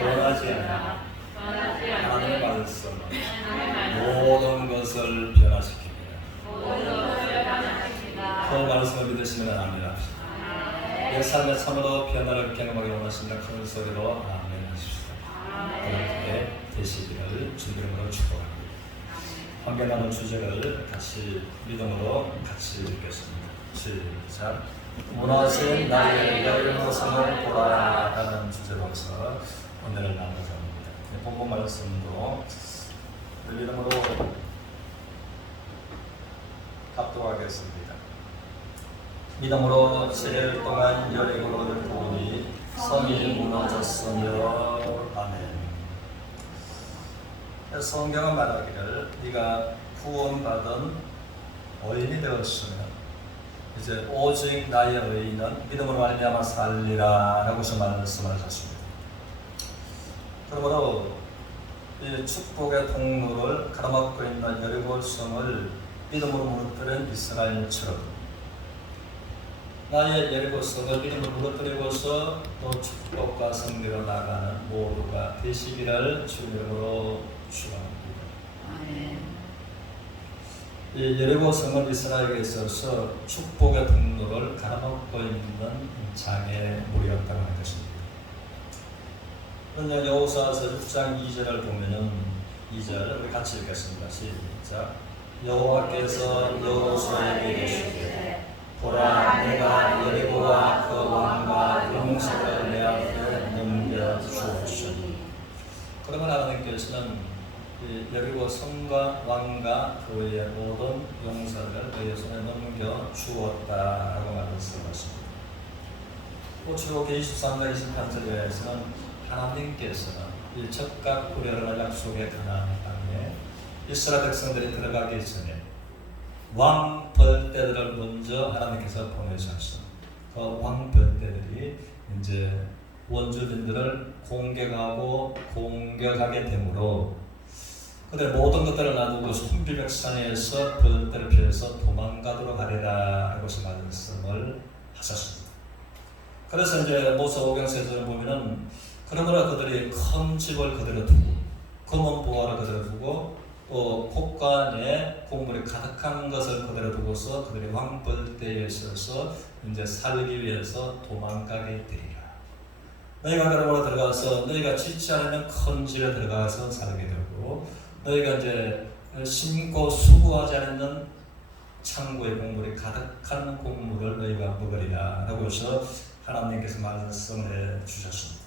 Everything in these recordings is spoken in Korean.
변하지 않아 하나님의 말씀은 모든 것을 변화시킵니다. 그 말씀을 믿으시면 아멘 합시다. 내 삶의 참으로 변화를 경험하기 원하신다. 큰 소리로 아멘 하십시오. 그렇게 되시기를 주님으로 축복합니다. 함께 나눈 주제를 같이 믿음으로 같이 읽겠습니다. 시작. 무너진 나의 열무성을 보라 라는 주제로서 오늘을 나누자 합니다. 본문 말씀도 믿음으로 합독하겠습니다. 믿음으로 7일 동안 여리고를 보니 성이 무너졌으며 아멘. 성경은 말하기를 네가 구원받은 의인이 되었으면 이제 오직 나의 의인은 믿음으로 말미암아 살리라 라고서 말씀하셨습니다. 그러므로 이 축복의 통로를 가로막고 있는 여리고성을 믿음으로 무너뜨린 이스라엘처럼 나의 여리고성을 믿음으로 무너뜨리고서 또 축복과 승리로 나가는 모두가 되시기를 주님 이름으로 축원합니다. 이 여리고성은 이스라엘에게 있어서 축복의 통로를 가로막고 있는 장애물이었다고 하는 것입니다. 그런데 여호수아서 6장 2절을 보면은 2절 우리 같이 읽겠습니다. 시작. 여호와께서 여호수아에게 이르시되 보라 내가 여리고와 그 왕과 용사를 내 앞에 넘겨 주었으니. 그러면 하나님께서는 여리고 성과 왕과 그의 모든 용사를 그의 손에 넘겨 주었다라고 말씀하십니다. 출애굽기 23장 28절에서는 하나님께서는 이 적각 구려라는 약속의 가나안 땅에 이스라엘 백성들이 들어가기 전에 왕 벌떼들을 먼저 하나님께서 보내셨습니다. 그 왕 벌떼들이 이제 원주민들을 공격하게 되므로 그들 모든 것들을 놔두고 순비백산에서 벌떼를 피해서 도망가도록 하리라 하고서 말씀을 하셨습니다. 그래서 이제 모세 오경세전을 보면은 그러므로 그들이 큰 집을 그대로 두고 검은 보화를 그대로 두고 또 곳간에 곡물이 가득한 것을 그대로 두고서 그들이 왕벌떼에 있어서 이제 살기 위해서 도망가게 되리라. 너희가 그러므로 들어가서 너희가 짓지 않으면 큰 집에 들어가서 살게 되고 너희가 이제 심고 수고하지 않는 창고의 곡물이 가득한 곡물을 너희가 먹으리라 라고 해서 하나님께서 말씀을 해주셨습니다.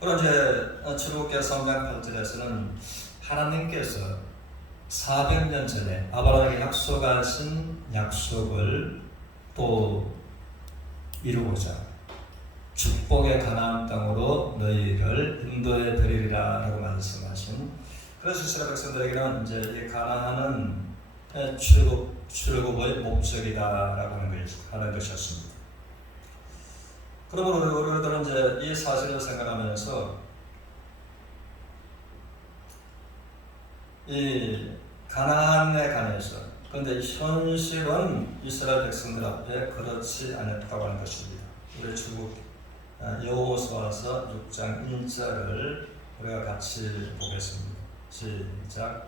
그리고 이제 출애굽기 3장 8절에서는 하나님께서 400년 전에 아브라함에게 약속하신 약속을 또 이루고자 축복의 가나안 땅으로 너희를 인도해 드리리라 라고 말씀하신, 그래서 이스라엘 백성들에게는 이제 이 가나안은 출애굽의 목적이다 라고 하는 것이었습니다. 그러므로 우리들은 이제 이 사실을 생각하면서 이 가나안에 관해서, 그런데 현실은 이스라엘 백성들 앞에 그렇지 않았다고 하는 것입니다. 우리 출애굽 여호수아서 6장 1절을 우리가 같이 보겠습니다. 시작.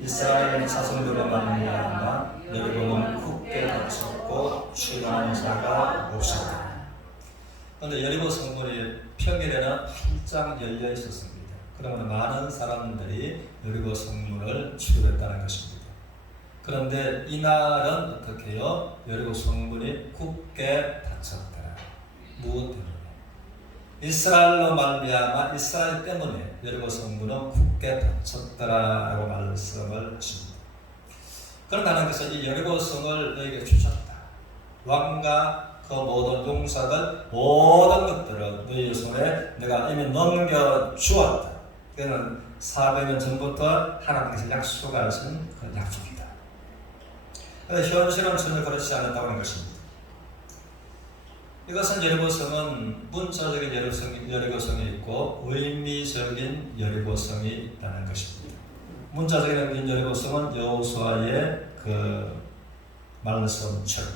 이스라엘 자손들의 말미암아 여리고는 굳게 닫혔고 출입하는 자가 없었다. 그런데 여리고 성문이 평일에는 활짝 열려 있었습니다. 그러면 많은 사람들이 여리고 성문을 출입했다는 것입니다. 그런데 이날은 어떻게 해요? 여리고 성문이 굳게 닫혔다. 무엇 때문에? 이스라엘로 말미암아 이스라엘 때문에 여리고 성문은 굳게 닫혔더라라고 말씀을 하십니다. 그러나 하나님께서 이 여리고 성을 너에게 주셨다. 왕과 그 모든 용사들 모든 것들을 너희 손에 내가 이미 넘겨 주었다. 그는 400년 전부터 하나님께서 약속하신 그 약속이다. 그런데 현실은 전혀 그렇지 않았다고 하는 것입니다. 이것은 여리고성은 문자적인 여리고성이 있고 의미적인 여리고성이 있다는 것입니다. 문자적인 여리고성은 여호수아의 그 말씀처럼,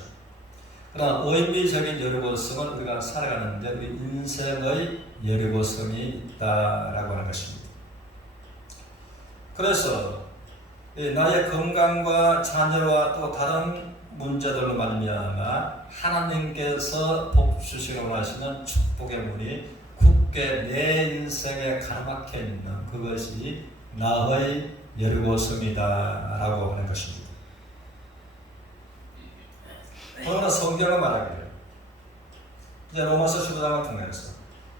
그러나 의미적인 여리고성은 우리가 살아가는데 우리 인생의 여리고성이 있다라고 하는 것입니다. 그래서 나의 건강과 자녀와 또 다른 문제들로 말미암아 하나님께서 복 주시려고 하시는 축복의 문이 굳게 내 인생에 가로막혀 있는 그것이 나의 여리고성이다라고 하는 것입니다. 그러나 성경은 말하기를 이제 로마서 15장을 통해서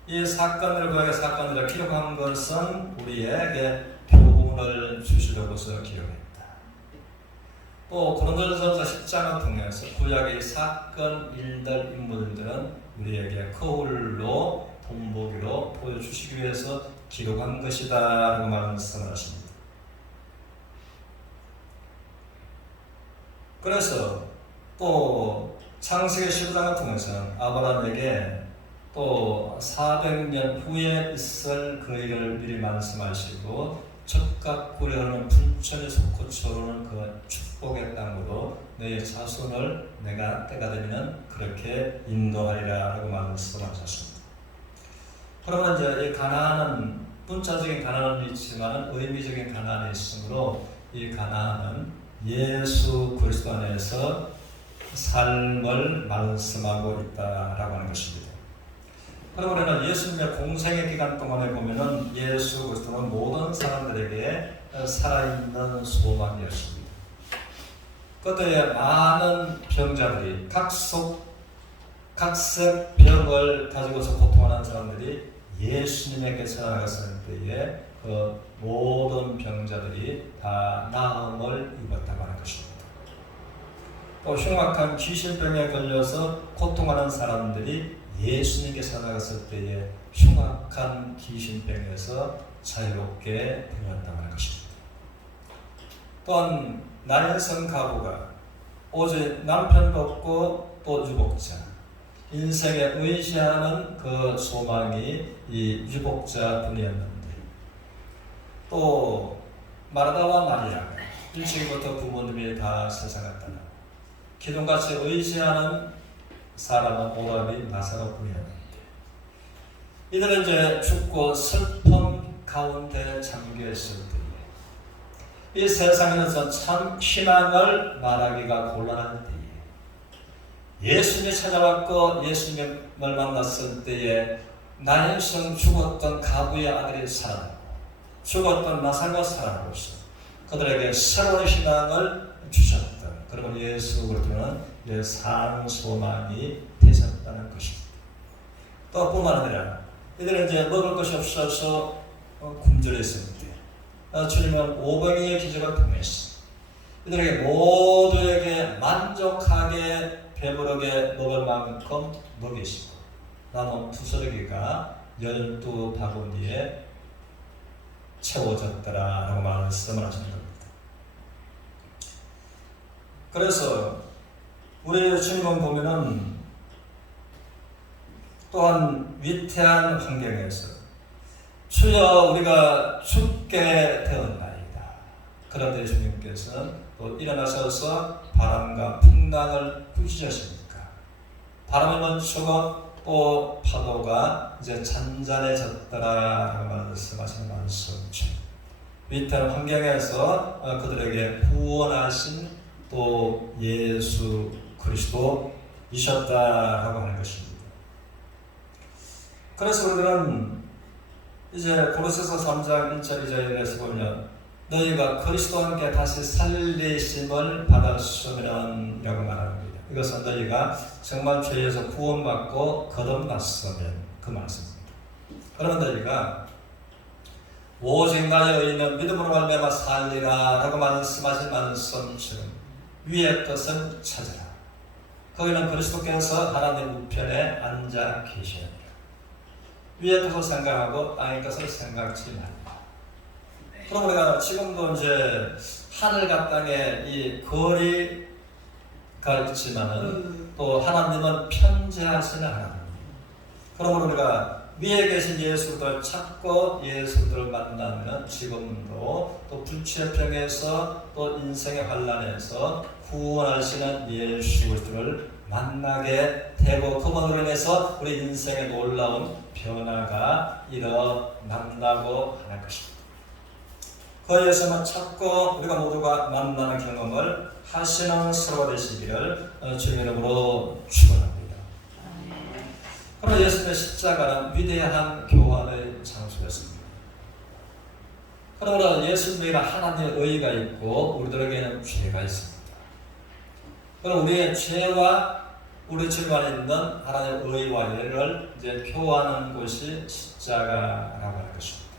이 사건을 그의 사건들을 기록한 것은 우리에게 교훈을 주시려고서 기록했다. 또 고린도전서 10장을 통해서 구약의 사건, 일들, 인물들은 우리에게 거울로 본보기로 보여주시기 위해서 기록한 것이다 라고 말씀하십니다. 그래서 또 창세기 15장을 통해서는 아브라함에게 또 400년 후에 있을 그 일을 미리 말씀하시고 적각구리 흐르는 분천이 솟구쳐오르는 그 축복의 땅으로 너의 자손을 내가 때가 되면 그렇게 인도하리라 라고 말씀하셨습니다. 그러면 이제 이 가나안은 문자적인 가나안은 있지만 의미적인 가나안이 있으므로 이 가나안은 예수 그리스도 안에서 삶을 말씀하고 있다라고 하는 것입니다. 그리고 우리는 예수님의 공생의 기간 동안에 보면은 예수 그리스도는 모든 사람들에게 살아있는 소망이었습니다. 그때에 많은 병자들이 각색 병을 가지고서 고통하는 사람들이 예수님에게 찾아갔을 때에 그 모든 병자들이 다 나음을 입었다고 하는 것입니다. 또 흉악한 귀신병에 걸려서 고통하는 사람들이 예수님께 찾아갔을 때에 흉악한 귀신병에서 자유롭게 되었다고 하는 것입니다. 또한 나인성 가부가 오직 남편도 없고 또 유복자, 인생에 의지하는 그 소망이 이 유복자 분이었는데, 또 마르다와 마리아 일찍부터 부모님이 다 세상을 떠나 기둥같이 의지하는 사람은 오라비 나사로 분이었는데, 이들은 이제 죽고 슬픔 가운데 잠겨있을 때에 이 세상에서 참 희망을 말하기가 곤란할 때에 예수님이 찾아왔고 예수님을 만났을 때에 나인성 죽었던 가부의 아들이 살아나고 죽었던 나사로가 살아나고 있어 그들에게 새로운 희망을 주셨던, 그러면 예수 그리스도는 산 소망이 되셨다는 것입니다. 또 뿐만 아니라 이들은 이제 먹을 것이 없어서 굶주렸을 때 주님은 오병이의 기적을 통해서 이들에게 모두에게 만족하게 배부르게 먹을 만큼 먹이시고 남은 부스러기가 12바구니에 채워졌더라라고 말씀을 하시는 겁니다. 그래서 우리 주님은 보면은 또한 위태한 환경에서 주여 우리가 죽게 되었나이다. 그런데 주님께서는 또 일어나셔서 바람과 풍랑을 부시셨습니까? 바람이 멈추고 또 파도가 이제 잔잔해졌더라라고 말씀하시는 말씀처럼 위태한 환경에서 그들에게 구원하신 또 예수 그리스도이셨다라고 하는 것입니다. 그래서 우리는 이제 고린도서 3장 1절 2절에서 보면 너희가 그리스도와 함께 다시 살리심을 받았으면이라고 말합니다. 이것은 너희가 정말 죄에서 구원받고 거듭났으면 그 말씀입니다. 그러면 너희가 오직 나의 의는 믿음으로 말미암아 살리라 라고 말씀하신 말씀처럼 위의 것을 찾으라. 거기는 그리스도께서 하나님 우편에 앉아 계시느니라. 위의 것을 생각하고 땅의 것을 생각지 말라. 그럼 우리가 지금도 이제 하늘과 땅에 이 거리가 있지만은 또 하나님은 편재하시는 하나님. 그러므로 우리가 위에 계신 예수를 찾고 예수를 만나면 지금도 또 불치의 병에서 또 인생의 환란에서 구원하시는 예수 그리스도를 만나게 되고 그분으로 인해서 우리 인생에 놀라운 변화가 일어난다고 하는 것입니다. 그 예수만 찾고 우리가 모두가 만나는 경험을 하시는 서로가 되시기를 주님의 이름으로 축원합니다. 그러나 예수님의 십자가는 위대한 교환의 장소였습니다. 그러므로 예수님에게 하나님의 의의가 있고 우리들에게는 죄가 있습니다. 그럼 우리의 죄와 우리 주님 안에 있는 하나님의 의의와 예를 이제 교환하는 곳이 십자가라고 하는 것입니다.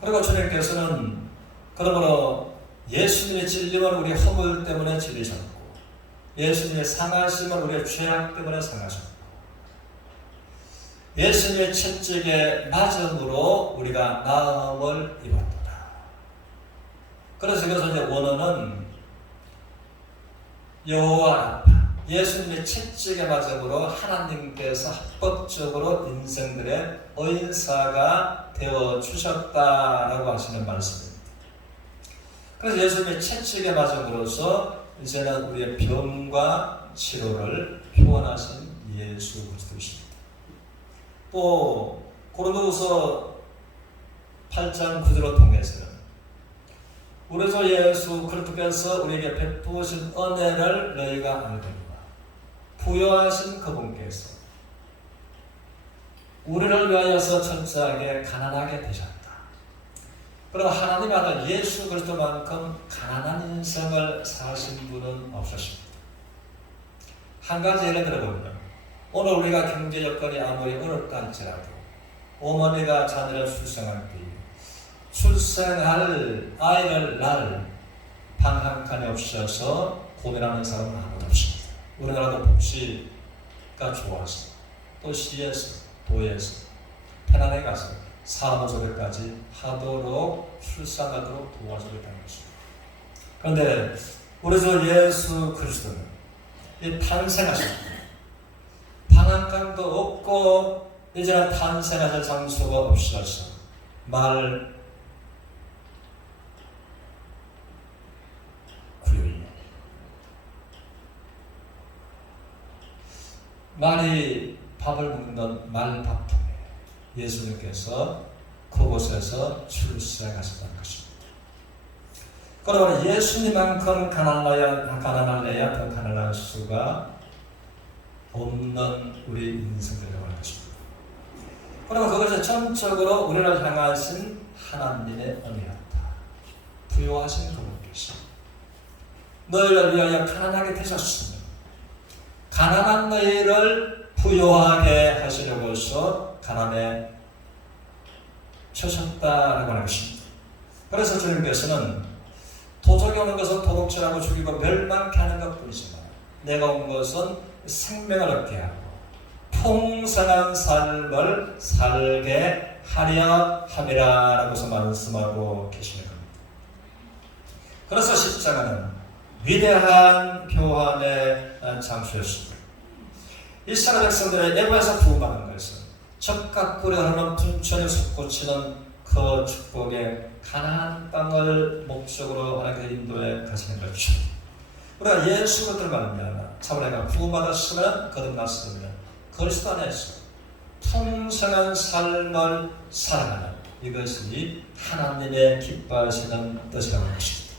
그리고 주님께서는 그러므로 예수님의 찔림을 우리 허물 때문에 찔리셨고 예수님의 상하심을 우리의 죄악 때문에 상하셨고 예수님의 채찍에 맞음으로 우리가 나음을 입었다. 그래서 이것을 이제 원어는 여호와 라파, 예수님의 채찍에 맞음으로 하나님께서 합법적으로 인생들의 의사가 되어 주셨다라고 하시는 말씀입니다. 그래서 예수님의 채찍에 맞음으로써 이제는 우리의 병과 치료를 표현하신 예수 그리스도이십니다. 또 고린도후서 8장 9절을 통해서는 우리 주 예수 그리스도께서 우리에게 베푸신 은혜를 너희가 알거니와 부여하신 그분께서 우리를 위하여서 철저하게 가난하게 되셨다. 그럼 하나님 아들 예수 그리스도만큼 가난한 인생을 사신 분은 없으십니다. 한 가지 예를 들어보면 오늘 우리가 경제 여건이 아무리 어렵다 할지라도 어머니가 자녀를 출생할 때 출생할 아이를 낳을 방 한 칸이 없어서 고민하는 사람은 아무도 없습니다. 우리나라도 복지가 좋아서 또 시에서 도에서 편안하게 가서 사무소에까지 하도록 출산하도록 도와주겠다는 것입니다. 그런데 우리 주 예수 그리스도는 이 탄생하실 때 방 한 칸도 없고 이제는 탄생하실 장소가 없어서 말 구유이 말이 밥을 먹는 말밥통에 예수님께서 그곳에서 출생하셨다는 것입니다. 그러므로 예수님만큼 가난하여야 더 가난할 수가 없는 우리 인생들이라고 하는 것입니다. 그러면 그것이 전적으로 우리를 향하신 하나님의 은혜였다. 부여하신 그분께서 너희를 위하여 가난하게 되셨으면 가난한 너희를 부여하게 하시려고 해서 가난에 처셨다라고 하는 것입니다. 그래서 주님께서는 도적이 오는 것은 도둑질하고 죽이고 멸망케 하는 것뿐이지만 내가 온 것은 생명을 얻게 하고 풍성한 삶을 살게 하려 함이라라고서 말씀하고 계시는 겁니다. 그래서 십자가는 위대한 교환의 장소였습니다. 이스라엘 백성들의 애고에서 구원받은 것은 적각 꿀에 흐르는 분천이 솟구치는 그 축복의 가나안 땅을 목적으로 하나님의 인도에 가시는 것이죠. 우리가 예수 그리스도를 말미암아 참으로 구원받았으면 거듭났으면 그리스도 안에서 풍성한 삶을 살아가는 이것이 하나님의 기뻐하시는 뜻이라고 하는 것입니다.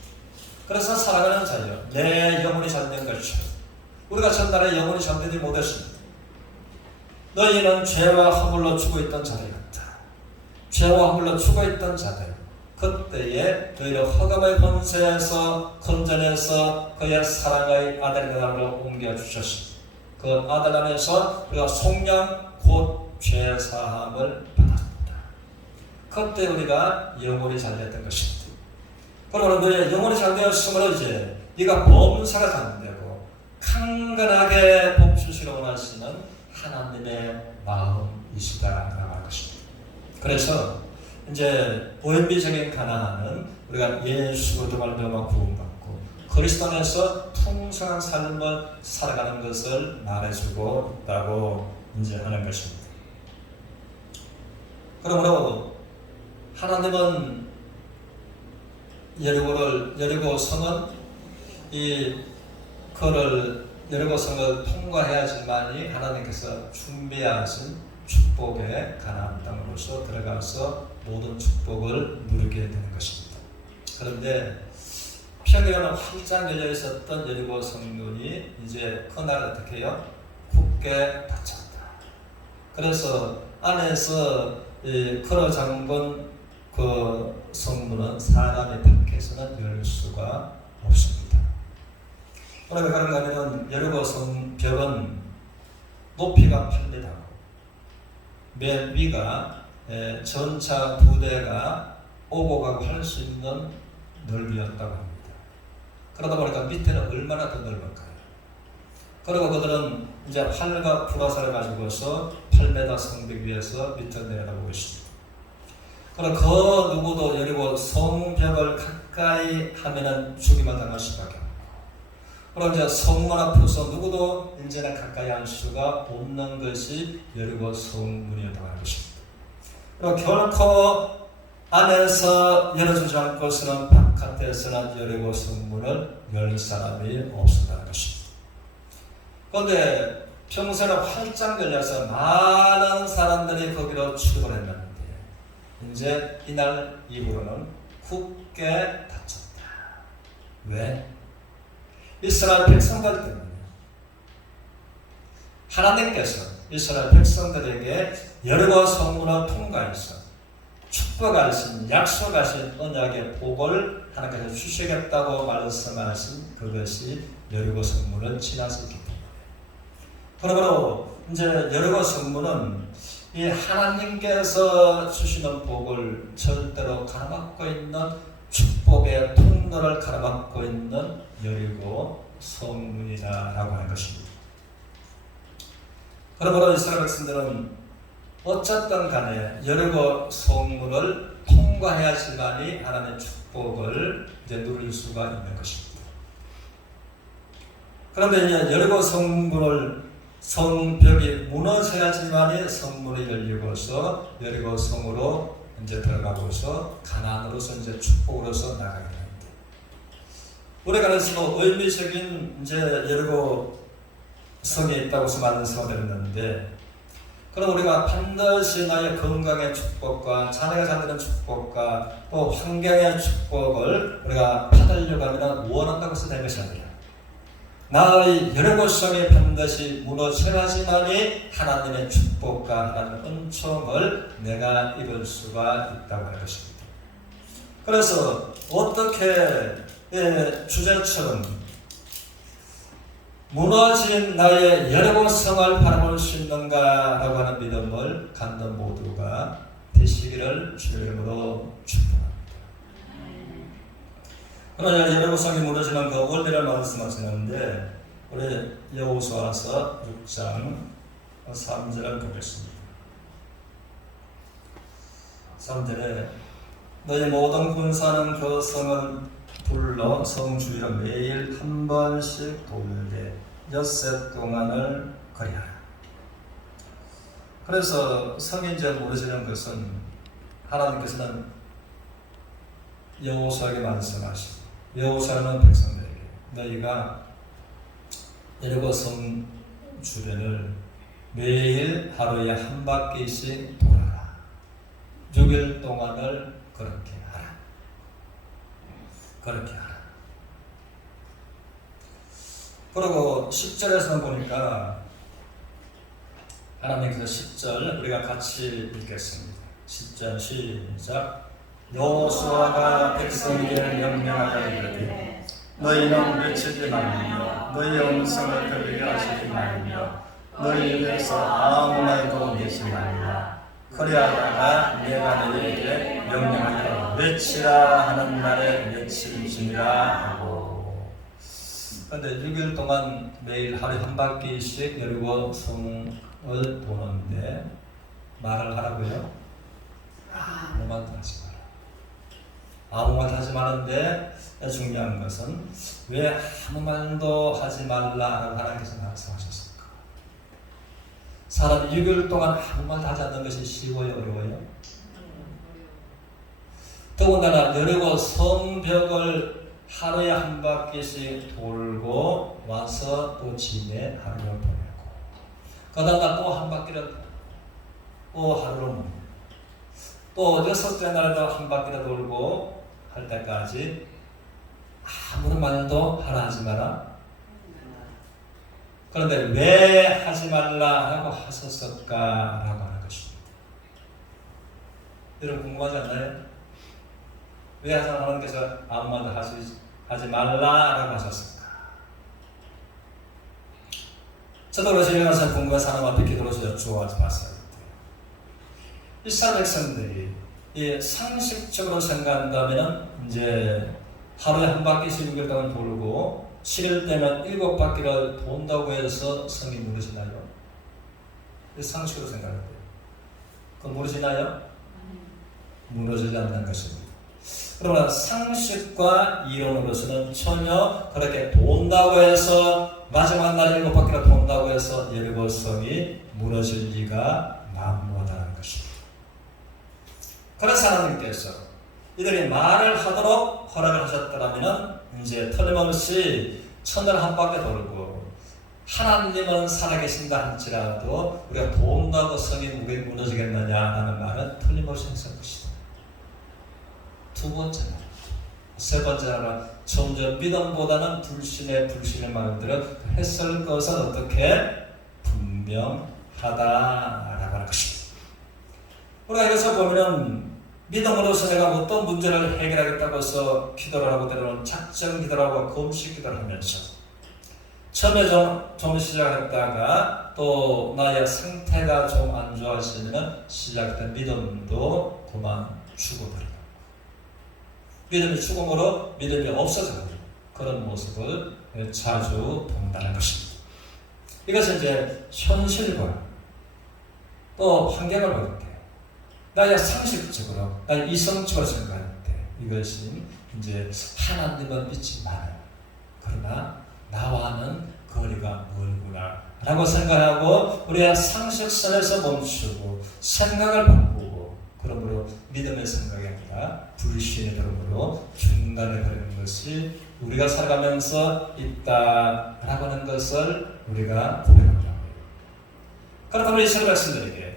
그래서 살아가는 자여 내 영혼이 잠든 것처럼 우리가 전날에 영혼이 잠들지 못했습니다. 너희는 죄와 허물로 죽어있던 자들 같다. 죄와 허물로 죽어있던 자들 그때에 너희를 허감의 권세에서 건져내서 그의 사랑의 아들의 나라로 옮겨주셨습니다. 그 아들 안에서 우리가 속량 곧 죄사함을 받았다. 그때 우리가 영혼이 잘됐던 것입니다. 그러므로 너희의 영혼이 잘되었으므로 이제 네가 범사가 잘되고 강건하게 복주시러 원하시는 하나님의 마음이시다라고 하는 것입니다. 그래서 이제 오염비적인 가난은 우리가 예수 그리스도 말미암아 구원받고 그리스도 안에서 풍성한 삶을 살아가는 것을 말해주고 있다고 이제 하는 것입니다. 그러므로 하나님은 여리고 성은 이 그를 여리고 성을 통과해야지만이 하나님께서 준비하신 축복의 가나안 땅으로서 들어가서 모든 축복을 누리게 되는 것입니다. 그런데 평일에는 활짝 열려 있었던 여리고 성문이 이제 그날 어떻게 해요? 굳게 닫혔다. 그래서 안에서 걸어 잠근 그 성문은 사람이 밖에서는 열 수가 없습니다. 왜 그런가 하면 여리고 성벽은 높이가 8m고 맨 위가 전차 2대가 오고 가고 할 수 있는 넓이였다고 합니다. 그러다 보니까 밑에는 얼마나 더 넓을까요? 그리고 그들은 이제 활과 불화살을 가지고서 8m 성벽 위에서 밑으로 내려다보고 있습니다. 그리고 그 누구도 여리고 성벽을 가까이 하면은 죽임을 당할 수밖에 없고, 그리고 이제 성문 앞에서 누구도 이제는 가까이 할 수가 없는 것이 여리고 성문이었다고 하는 것입니다. 그리고 결코 안에서 열어주지 않고서는 바깥에서는 여리고 성문을 열 사람이 없었다는 것입니다. 그런데 평소에는 활짝 열려서 많은 사람들이 거기로 출입을 했는데 이제 이날 이후로는 굳게 닫혔다. 왜? 이스라엘 백성들 때문에. 하나님께서 이스라엘 백성들에게 여리고 성문을 통과해서 축복하신 약속하신 언약의 복을 하나님께서 주시겠다고 말씀하신 그것이 여리고 성문을 지났었기 때문에. 그러므로 이제 여리고 성문은 이 하나님께서 주시는 복을 절대로 가로막고 있는 축복의 통로를 가로막고 있는 여리고 성문이다라고 하는 것입니다. 그러므로 이스라엘 백성들은 어쨌든 간에 여리고 성문을 통과해야지만이 하나님의 축복을 이제 누릴 수가 있는 것입니다. 그런데 이제 여리고 성벽이 무너져야지만이 성문이 열리고서 여리고 성으로 이제 들어가고서 가나안으로서 이제 축복으로서 나가게 됩니다. 우리가 그래서 의미적인 이제 여리고 성에 있다고 해서 많은 성들을 했는데, 그럼 우리가 반드시 나의 건강의 축복과 자녀가 잘 되는 축복과 또 환경의 축복을 우리가 받으려고 하면 원한다고 해서 된 것이 아니라 나의 여리고 성이 반드시 무너져야지만이 하나님의 축복과 하나님의 은총을 내가 입을 수가 있다고 하는 것입니다. 그래서 어떻게 주제처럼 무너진 나의 여리고 성을 바라볼 수 있는가라고 하는 믿음을 갖는 모두가 되시기를 주의 이름으로 축복합니다. 그러나 여리고 성이 무너지는 그 원리를 말씀하시는데 우리 여호수아서 6장 3절을 보겠습니다. 3절에 너희 모든 군사는 그 성을 불러 성 주위로 매일 한 번씩 돌되 엿새 동안을 거리하라. 그래서 성이 이제 무너지는 것은 하나님께서는 여호수아에게 말씀하시고 여호수아는 백성들에게 너희가 여리고 성 주변을 매일 하루에 한 바퀴씩 돌아라. 6일 동안을 그렇게 하라. 그렇게 하라. 그리고 10절에서 보니까 하나님께서 10절 우리가 같이 읽겠습니다. 10절 시작. 여호수아가 백성에게 명령하여 이르되 너희는 외치지 말며 너희 음성을 들리게 하시지 말며 너희 입에서 아무 말도 내지 말라. 그리하다가 내가 너희에게 명령하여 외치라 하는 날에 외칠지니라 하고. 그런데 6일 동안 매일 하루에 한 바퀴씩 여리고 성을 도는데 말을 하라고요? 아무 말도 하지 마라. 아무 말도 하지 마는데 중요한 것은 왜 아무 말도 하지 말라라고 하나님께서 말씀하셨을까? 사람이 6일 동안 아무 말도 하지 않는 것이 쉬워요, 어려워요? 더군다나 여리고 성벽을 하루에 한 바퀴씩 돌고 와서 또 집에 하루를 보내고 그러다가 또 한 바퀴를 또 하루를 봅니다. 또 6째 날에도 한 바퀴를 돌고 할 때까지 아무런 말도 하라 하지 마라. 그런데 왜 하지 말라 하고 하셨을까라고 하는 것입니다. 여러분 궁금하지 않나요? 왜 하나님께서 아무 말도 하지 말라라고 하셨을까? 저도 그래서 일어나서 궁금한 사람 앞에 기도로서 여쭈어하지 마세요. 이스라엘 백성들이 이 상식적으로 생각한다면 이제 하루에 한 바퀴씩 6일 동안 돌고 7일 되면 7바퀴를 돈다고 해서 성이 무너지나요? 상식으로 생각할 때 그건 무너지나요? 무너지지 않는 것입니다. 그러나 상식과 이론으로서는 전혀 그렇게 돈다고 해서 마지막 날 7바퀴를 돈다고 해서 예리고 성이 무너질 리가 만무하다는 것입니다. 그래서 하나님께서 이들이 말을 하도록 허락을 하셨더라면 이제 틀림없이 천을 한 바퀴 돌고 하나님은 살아계신다 할지라도 우리가 돈다고 성이 무너지겠느냐라는 말은 틀림없이 했을 것이다. 두 번째는 세 번째는 점점 믿음보다는 불신의 말들을 했을 것은 어떻게 분명하다라고 하는 것입니다. 우리가 여기서 보면 믿음으로서 내가 어떤 문제를 해결하겠다고 해서 기도를 하고 때로는 작정 기도를 하고 금식 기도를 하면서 처음에 좀 시작했다가 또 나의 상태가 좀 안 좋아지면 시작된 믿음도 그만 죽어버리고 믿음이 죽음으로 믿음이 없어져버리는 그런 모습을 자주 본다는 것입니다. 이것은 이제 현실과 또 환경을 볼 때 나의 상식적으로, 나의 이성적으로 생각할 때 이것이 이제 하나님은 믿지만 그러나 나와는 거리가 멀구나 라고 생각하고 우리의 상식선에서 멈추고 생각을 바꾸고 그러므로 믿음의 생각이 아니라 불신의 걸음으로 중간에 걸리는 것이 우리가 살아가면서 있다라고 하는 것을 우리가 고백합니다. 그렇다면 이스라엘 백성들에게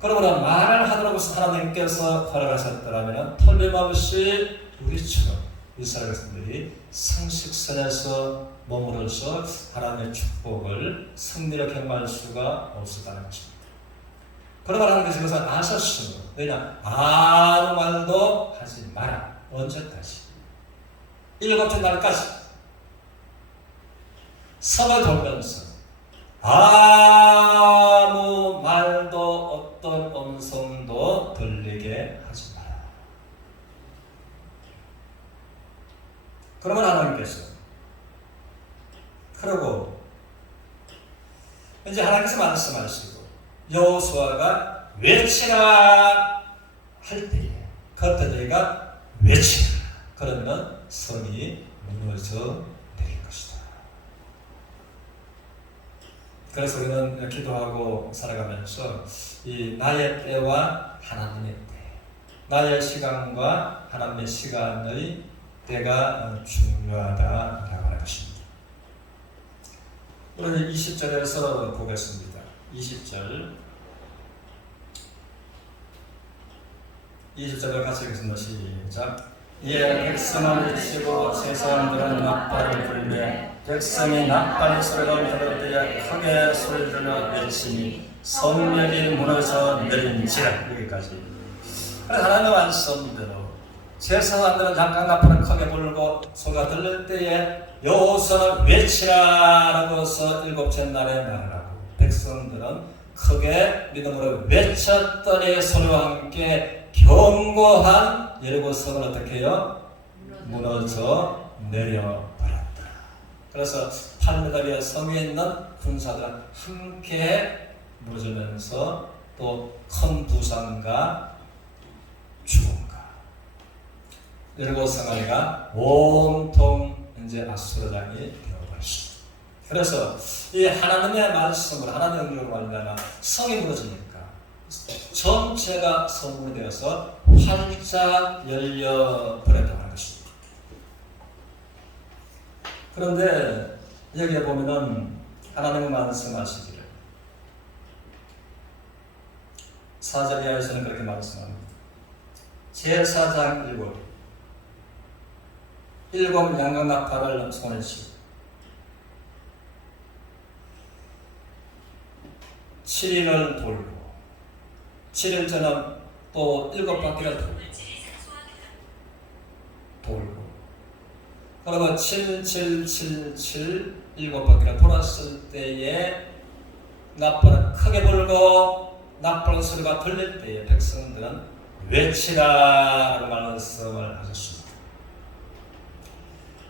그러므로 말을 하도록 하나님께서 허락하셨더라면 틀림없이 우리처럼 이스라엘 백성들이 상식선에서 머무러서 하나님의 축복을 승리로 경험할 수가 없었다는 것입니다. 그러나 하나님께서 그것을 아셨으므로 왜냐 아무 말도 하지 마라. 언제까지? 7째 날까지 성을 돌면서 아무 말도 어떤 음성도 들리게 하지 마라. 그러면 하나님께서 그러고 이제 하나님께서 말씀하시고 여호수아가 외치라 할 때에 그때 저희가 외치라 그러면 성이 무너져 내릴 것이다. 그래서 우리는 기도하고 살아가면서 이 나의 때와 하나님의 때, 나의 시간과 하나님의 시간의 때가 중요하다라고 하는 것입니다. 우리는 20절에서 보겠습니다. 20절을 같이 읽겠습니다. 시작. 이에 백성을 외치고 세 사람들은 낙발을 불매 백성이 낙발의 소리를 들을 때에 크게 소리를 외치니 성벽이 무너져 내린지라. 여기까지. 그래서 하나님의 말씀대로 세 사람들은 약간 낙발을 크게 불고 소리가 들릴 때에 여호수아는 외치라라고 해서 7째 날에 말을 하고 백성들은 크게 믿음으로 외쳤더니 소리와 함께 견고한 여리고성을 어떻게 해요? 무너져 내려버렸다. 그래서 8m 성에 있는 군사들은 함께 무너지면서 또 큰 부상과 죽음과 여리고성 안에가 온통 이제 아수르장이 되어버렸습니다. 그래서 이 하나님의 말씀으로 하나님의 능력으로 말미암아 성이 무너지니까 전체가 성문이 되어서 활짝 열려버렸다고 하는 것입니다. 그런데 여기에 보면은 하나님은 말씀하시기를 4절 이하에서는 그렇게 말씀합니다. 제사장 일곱 양각나팔을 손에 쥐고 7일을 돌고 7일째는 또 7바퀴를 돌고 그러면 7777 7바퀴를 돌았을 때에 나팔을 크게 불고 나팔 소리가 들릴 때에 백성들은 외치라라고 말씀을 하셨습니다.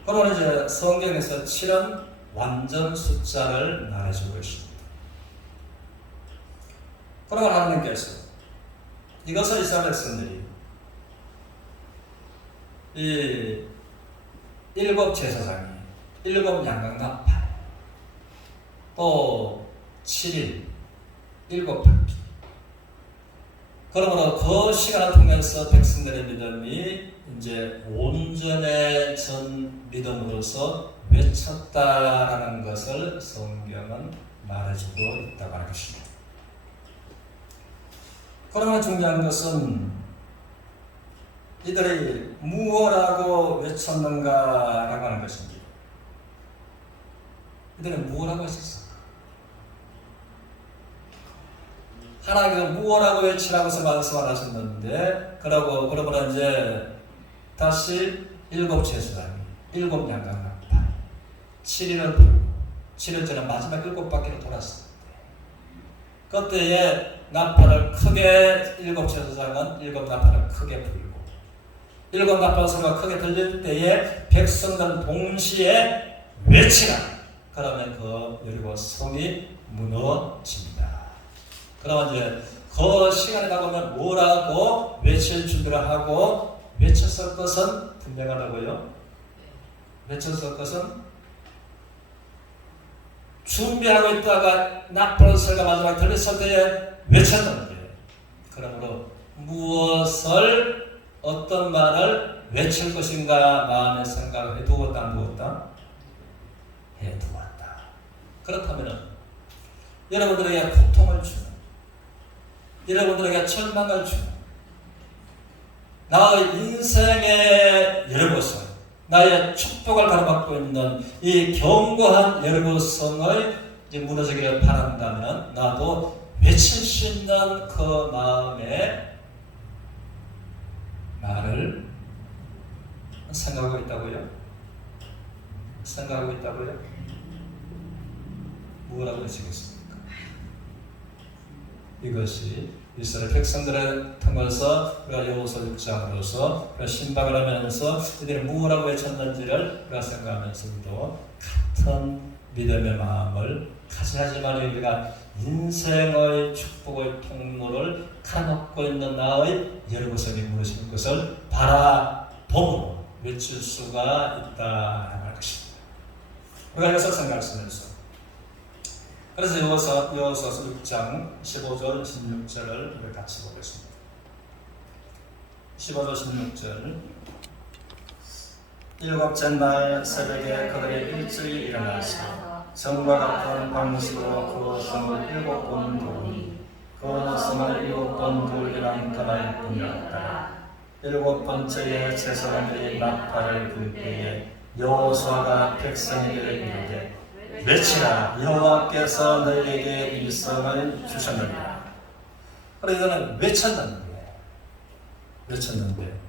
그러면 이제 성경에서 7은 완전 숫자를 말해주고 있습니다. 그러면 하나님께서 이것을 이스라엘 백성들이 이 7 제사장이 7 양각나팔 또 7일 7바퀴 그러므로 그 시간을 통해서 백성들의 믿음이 이제 온전의 전 믿음으로서 외쳤다라는 것을 성경은 말해주고 있다고 하는 것입니다. 그러나 중요한 것은 이들이 무엇라고 외쳤는가라고 하는 것입니다. 이들은 무엇라고 했었을까? 하나님께서 무엇라고 외치라고 해서 말씀을 하셨는데 그러면 이제 다시 7 제사장이 7 양각나팔 7일을 불고 7일째는 마지막 7바퀴를 돌았을 때 그때에 나팔을 크게 7 제사장은 7 나팔을 크게 불고 7 나팔 소리가 크게 들릴 때에 백성들은 동시에 외치라. 그러면 그 여리고 성이 무너집니다. 그러면 이제 그 시간이 다가오면 뭐라고 외칠 준비를 하고 외쳤을 것은 분명하다고요. 외쳤을 것은 준비하고 있다가 나팔 소리가 마지막에 들렸을 때에 외쳤는데 그러므로 무엇을 어떤 말을 외칠 것인가 마음에 생각을 해두었다 안 두었다? 해두었다. 그렇다면 여러분들에게 고통을 주는 여러분들에게 절망을 주는 나의 인생의 여러고성 나의 축복을 가로막고 있는 이 견고한 여러고성을 이제 무너지기를 바란다면 나도 외칠 수 있는 그 마음의 말을 생각하고 있다고요? 생각하고 있다고요? 뭐라고 외치겠습니까? 이것이 이스라엘 백성들을 통해서 우리가 여호수아 6장으로서 우리가 신박을 하면서 이들이 뭐라고 외쳤는지를 우리가 생각하면서 우리도 같은 믿음의 마음을 가져야지만 우리가 인생의 축복의 통로를 가로막고 있는 나의 여러고성이 무엇인 것을 바라보고 외칠 수가 있다는 것입니다. 우리가 이것을 생각하면서 그래서 여호수아 6장 15절 16절을 우리 같이 보겠습니다. 15절 16절 일곱째 날 새벽에 그들이 일찍 일어나서 성과 같은 방식으로 그 성을 7번 돌으니 그 성을 7번 돌리란 그날 뿐이었다. 7번째에 제사장들이 나팔을 불 때에 여호수아가 백성에게 이르되 외치라 여호와께서 너희에게 이 성을 주셨느니라. 그래서 이거는 외쳤는데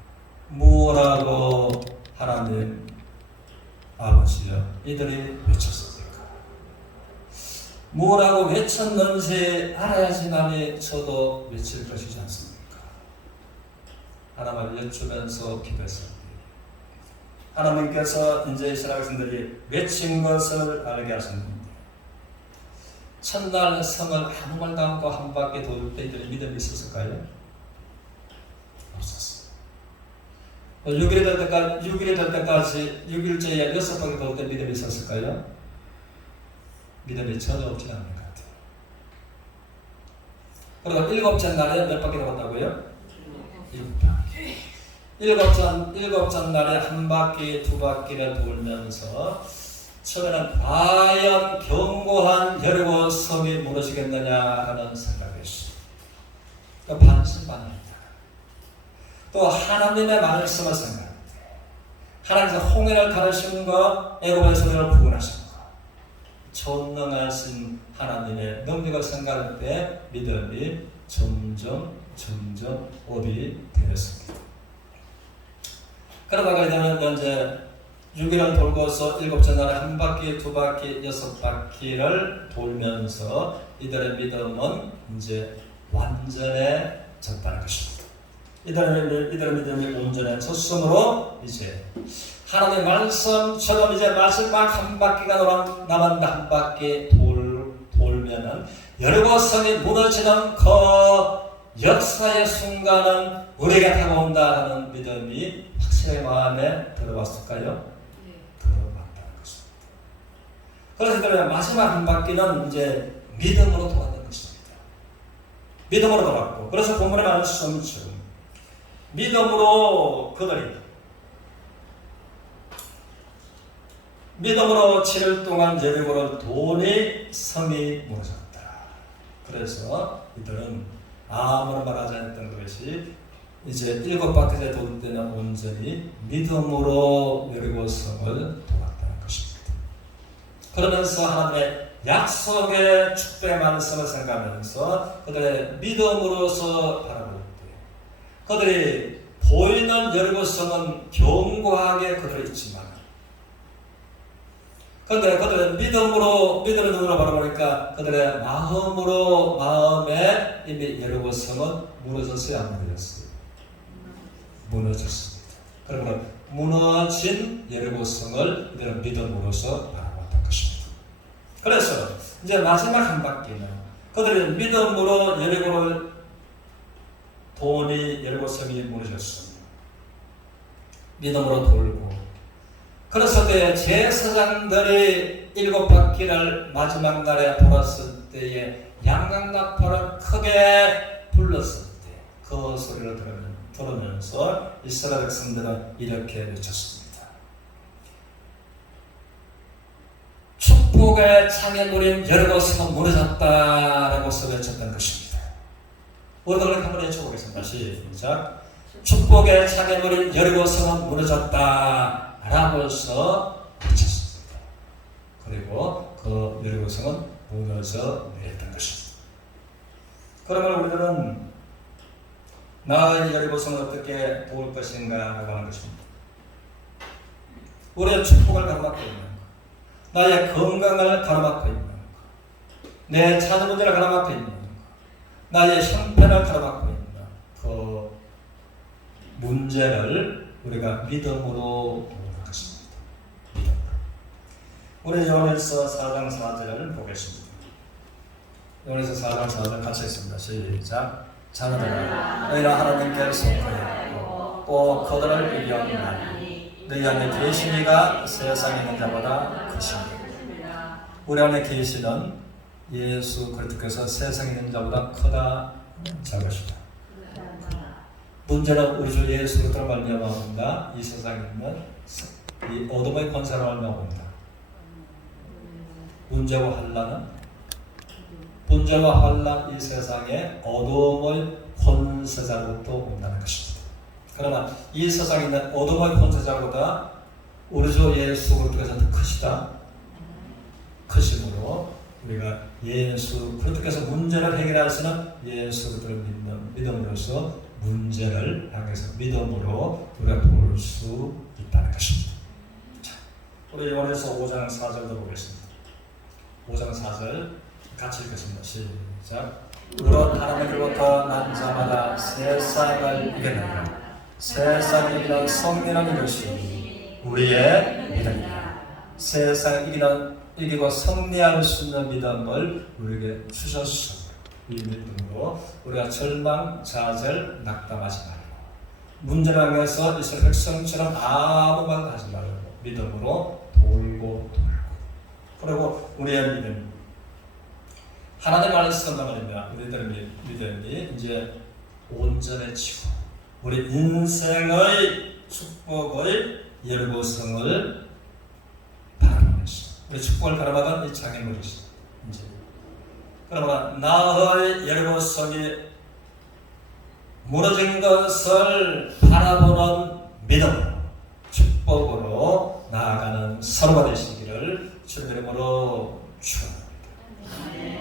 뭐라고 하나님 아버지여 이들이 외쳤습니까? 뭐라고 외쳤는지 알아야지만이 저도 외칠 것이지 않습니까? 하나님을 여쭈면서 기도했습니다. 하나님께서 이제 이스라엘 백성들이 외친 것을 알게 하셨는데 첫날 성을 아무 말도 않고 한 바퀴 돌 때 이들의 믿음이 있었을까요? 없었어요. 6일이 될 때까지 6일째에 6바퀴 돌 때 믿음이 있었을까요? 믿음이 전혀 없지 않는 것 같아요. 그리고 7째 날에 몇 바퀴 돌았다고요? 7바퀴. 7째 날에 한 바퀴, 두 바퀴를 돌면서 처음에는 과연 견고한 여리고 성이 무너지겠느냐 하는 생각이 있어요. 또 반신반의합니다. 또 하나님의 말씀을 생각합니다. 하나님께서 홍해를 가르신 것, 애굽의 소리를 구원하신 것, 전능하신 하나님의 능력을 생각할 때 믿음이 점점 업이 되었습니다. 그러다가 이제 6일을 돌고서 7째 날에 한 바퀴, 2바퀴, 6바퀴를 돌면서 이들의 믿음은 이제 완전해졌다는 것입니다. 이들의 믿음이 온전해졌으므로 이제 하나님의 말씀처럼 이제 마지막 한 바퀴가 남았는데 한 바퀴 돌면은 여리고 성이 무너지는 그 역사의 순간은 우리에게 다가온다는 믿음이 확실히 마음에 들어왔을까요? 들어왔다는 것입니다. 그래서 이들의 마지막 한 바퀴는 이제 믿음으로 돌아가는 것입니다. 믿음으로 돌았고, 그래서 본문의 말씀처럼 믿음으로 그들이 믿음으로 7일 동안 여리고를 도니 성이 무너졌다. 그래서 이들은 아무런 말하지 않았던 것이 이제 7바퀴째 돌 때는 온전히 믿음으로 여리고 성을 돌았다는 것입니다. 그러면서 하나님의 약속의 축복의 말씀을 생각하면서 그들의 믿음으로서 바라볼 때 그들이 보이는 여리고 성은 견고하게 그들이 있지만 그런데 그들의 믿음의 눈으로 바라보니까 그들의 마음에 이미 여리고 성은 무너졌어요, 안 무너졌어요? 무너졌습니다. 그러므로 무너진 여리고 성을 이들은 믿음으로서 바라보았던 것입니다. 그래서 이제 마지막 한 바퀴는 그들의 믿음으로 여리고를 도니 여리고 성이 무너졌습니다. 믿음으로 돌고 그래서 그때 제사장들이 7바퀴를 마지막 날에 돌았을 때에 양강나팔을 크게 불렀을 때 그 소리를 들으면서 이스라엘 백성들은 이렇게 외쳤습니다. 축복의 창에 누린 여리고 성은 무너졌다라고 외쳤던 것입니다. 우리도 그렇게 한번 외쳐보겠습니다. 시작. 축복의 창에 누린 여리고 성은 무너졌다 라고서 외쳤습니다. 그리고 그 여리고 성은 무너져 내렸던 것입니다. 그러면 우리들은 나의 여리고 성을 어떻게 도울 것인가 하고 하는 것입니다. 우리의 축복을 가로막고 있는 것, 나의 건강을 가로막고 있는 것, 내 자녀 문제를 가로막고 있는 것, 나의 형편을 가로막고 있는 그 문제를 우리가 믿음으로 도우는 것입니다. 믿음으로. 우리 요한일서 4장 4절을 보겠습니다. 요한일서 4장 4절 같이 읽습니다. 시작. 자녀들아, 너희는 하나님께 속하였고 또 그들을 이겨나니 너희 안에 계신 이가 세상에 있는 자보다 크시니라. 우리 안에 계시는 예수 그리스도께서 세상에 있는 자보다 크다 작으시다. 문제는 우리 주 예수 그리스도를 말미암아 이 세상에 있는 이 어둠의 권세를 말미암아 문제와 환난은 분쟁과 환난 이 세상에 어둠의 권세자로부터 온다는 것입니다. 그러나 이 세상에 있는 어둠의 권세자보다 우리 주 예수 그리스도께서 더 크시다. 크심으로 우리가 예수 그리스도께서 문제를 해결하시는 예수 그리스도를 믿는 믿음으로서 문제를 향해서 믿음으로 우리가 볼 수 있다는 것입니다. 자, 우리 요한에서 5장 4절도 보겠습니다. 5장 4절 같이 읽겠습니다. 시작. 물론 하나님으로부터 난 자마다 세상을 이겨내라. 세상을 이기는 성령은 이것이 우리의 믿음이다. 세상을 이기고 승리할 수 있는 믿음을 우리에게 주셨습니다. 이 믿음으로 우리가 절망, 좌절, 낙담하지 말고 문제를 향해서 이스라엘 백성처럼 아무 말도 하지 말고 믿음으로 돌고 그리고 우리의 믿음 하나님 말씀 말입니다. 우리들의 믿음이 이제 온전해지고 우리 인생의 축복의 여리고성을 바라보면서 우리 축복을 가로막은 이 장애물이시다. 이제 그러면 나의 여리고 성이 무너진 것을 바라보는 믿음, 축복으로 나아가는 서로가 되시기를 주님의 이름으로 축원합니다.